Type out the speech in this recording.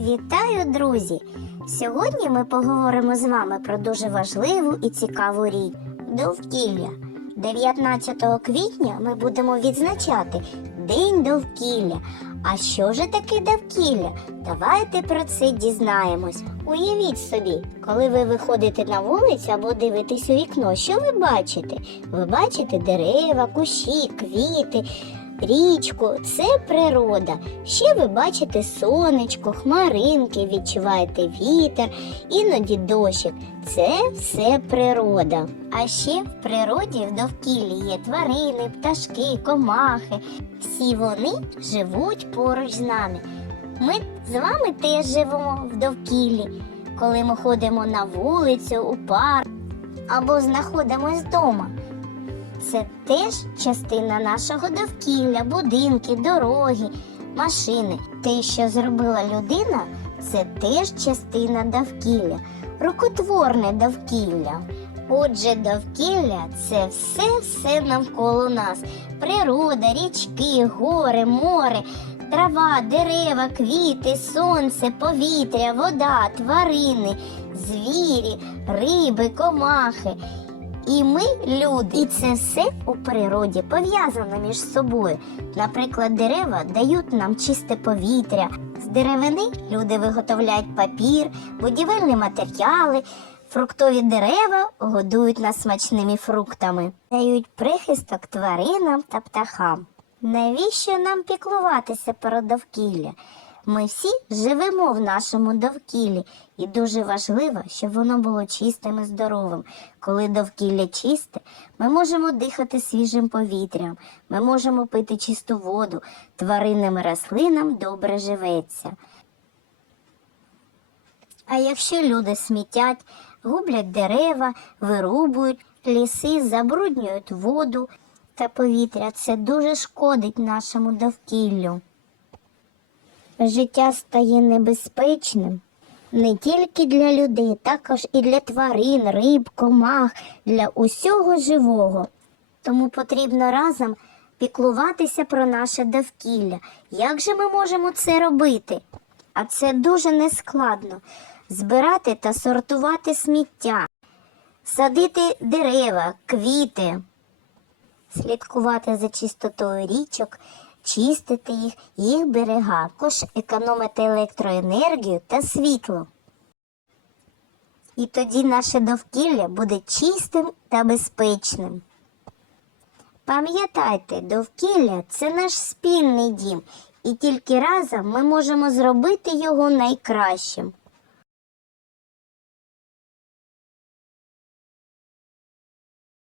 Вітаю, друзі! Сьогодні ми поговоримо з вами про дуже важливу і цікаву річ довкілля. 19 квітня ми будемо відзначати День довкілля. А що ж таке довкілля? Давайте про це дізнаємось. Уявіть собі, коли ви виходите на вулицю або дивитесь у вікно, що ви бачите? Ви бачите дерева, кущі, квіти, річку це природа. Ще ви бачите сонечко, хмаринки, відчуваєте вітер, іноді дощик. Це все природа. А ще в природі в довкіллі є тварини, пташки, комахи. Всі вони живуть поруч з нами. Ми з вами теж живемо в довкіллі, коли ми ходимо на вулицю, у парк або знаходимось вдома. Це теж частина нашого довкілля, будинки, дороги, машини. Те, що зробила людина, це теж частина довкілля, рукотворне довкілля. Отже, довкілля це все-все навколо нас. Природа, річки, гори, море, трава, дерева, квіти, сонце, повітря, вода, тварини, звірі, риби, комахи. І ми люди, і це все у природі пов'язано між собою. Наприклад, дерева дають нам чисте повітря. З деревини люди виготовляють папір, будівельні матеріали, фруктові дерева годують нас смачними фруктами, дають прихисток тваринам та птахам. Навіщо нам піклуватися про довкілля? Ми всі живемо в нашому довкіллі, і дуже важливо, щоб воно було чистим і здоровим. Коли довкілля чисте, ми можемо дихати свіжим повітрям, ми можемо пити чисту воду, тваринним рослинам добре живеться. А якщо люди смітять, гублять дерева, вирубують ліси, забруднюють воду та повітря, це дуже шкодить нашому довкіллю. Життя стає небезпечним не тільки для людей, також і для тварин, риб, комах, для усього живого. Тому потрібно разом піклуватися про наше довкілля. Як же ми можемо це робити? А це дуже нескладно збирати та сортувати сміття, садити дерева, квіти, слідкувати за чистотою річок, чистити їх, їх берега, також економити електроенергію та світло. І тоді наше довкілля буде чистим та безпечним. Пам'ятайте, довкілля це наш спільний дім, і тільки разом ми можемо зробити його найкращим.